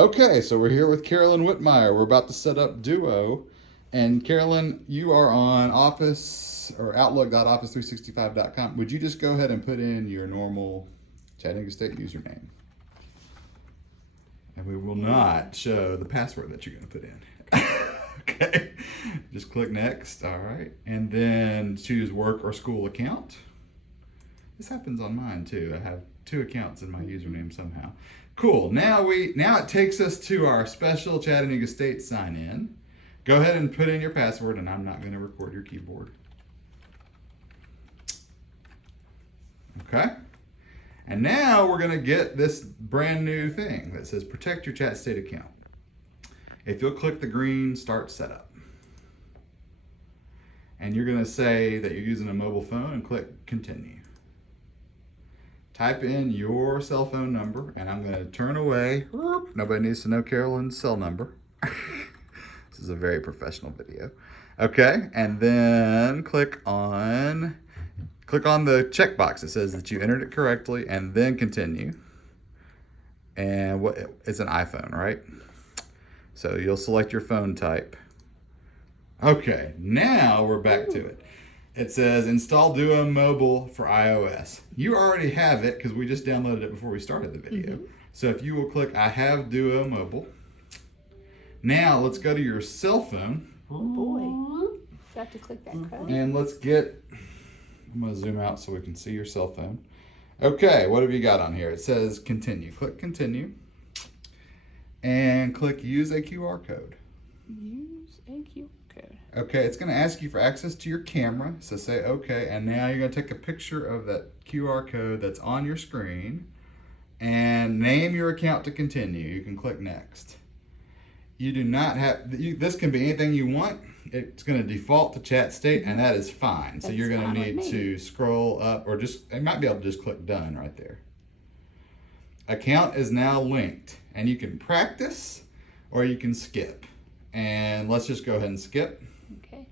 Okay, so we're here with Carolyn Whitmire. We're about to set up Duo. And Carolyn, you are on Office or Outlook.office365.com. Would you just go ahead and put in your normal Chattanooga State username? And we will not show the password that you're going to put in. Okay, just click next. All right, and then choose work or school account. This happens on mine too. I have 2 accounts in my username somehow. Cool. Now it takes us to our special Chattanooga State sign in. Go ahead and put in your password, and I'm not going to record your keyboard. Okay. And now we're going to get this brand new thing that says protect your Chatt State account. If you'll click the green Start Setup. And you're going to say that you're using a mobile phone and click Continue. Type in your cell phone number, and I'm going to turn away. Nobody needs to know Carolyn's cell number. This is a very professional video. Okay, and then click on the checkbox that says that you entered it correctly, and then continue. And it's an iPhone, right? So you'll select your phone type. Okay, now we're back to it. It says install Duo Mobile for iOS. You already have it because we just downloaded it before we started the video. So if you will click I have Duo Mobile. Now let's go to your cell phone. Oh boy. You have to click that code. And I'm going to zoom out so we can see your cell phone. Okay, what have you got on here? It says continue. Click continue. And click use a QR code. Use a QR code. Okay, it's going to ask you for access to your camera. So say okay. And now you're going to take a picture of that QR code that's on your screen. And name your account to continue. You can click next. You do not have, this can be anything you want. It's going to default to Chatt State, and that is fine. So you're going to need to scroll up, or you might be able to just click done right there. Account is now linked, and you can practice or you can skip. And let's just go ahead and skip. Okay.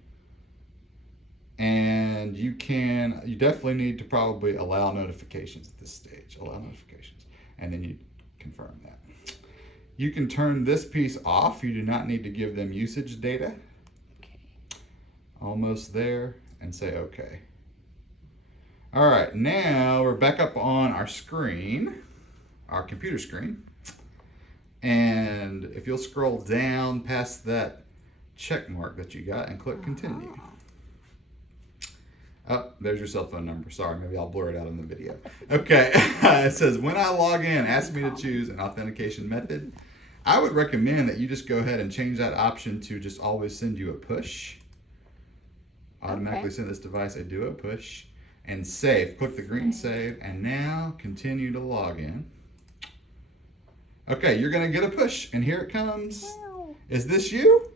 And you definitely need to probably allow notifications at this stage. Allow notifications. And then you confirm that. You can turn this piece off. You do not need to give them usage data. Okay. Almost there, and say okay. All right, now we're back up on our screen, our computer screen. And if you'll scroll down past that check mark that you got and click continue. Oh, there's your cell phone number. Sorry, maybe I'll blur it out in the video. Okay, it says, when I log in, ask me to choose an authentication method. I would recommend that you just go ahead and change that option to just always send you a push. Automatically send this device a Duo push. And save. Click the green save, and now continue to log in. Okay, you're going to get a push, and here it comes. Wow. Is this you?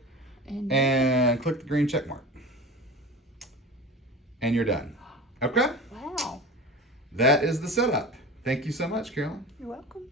And click the green check mark. And you're done. Okay? Wow. That is the setup. Thank you so much, Carolyn. You're welcome.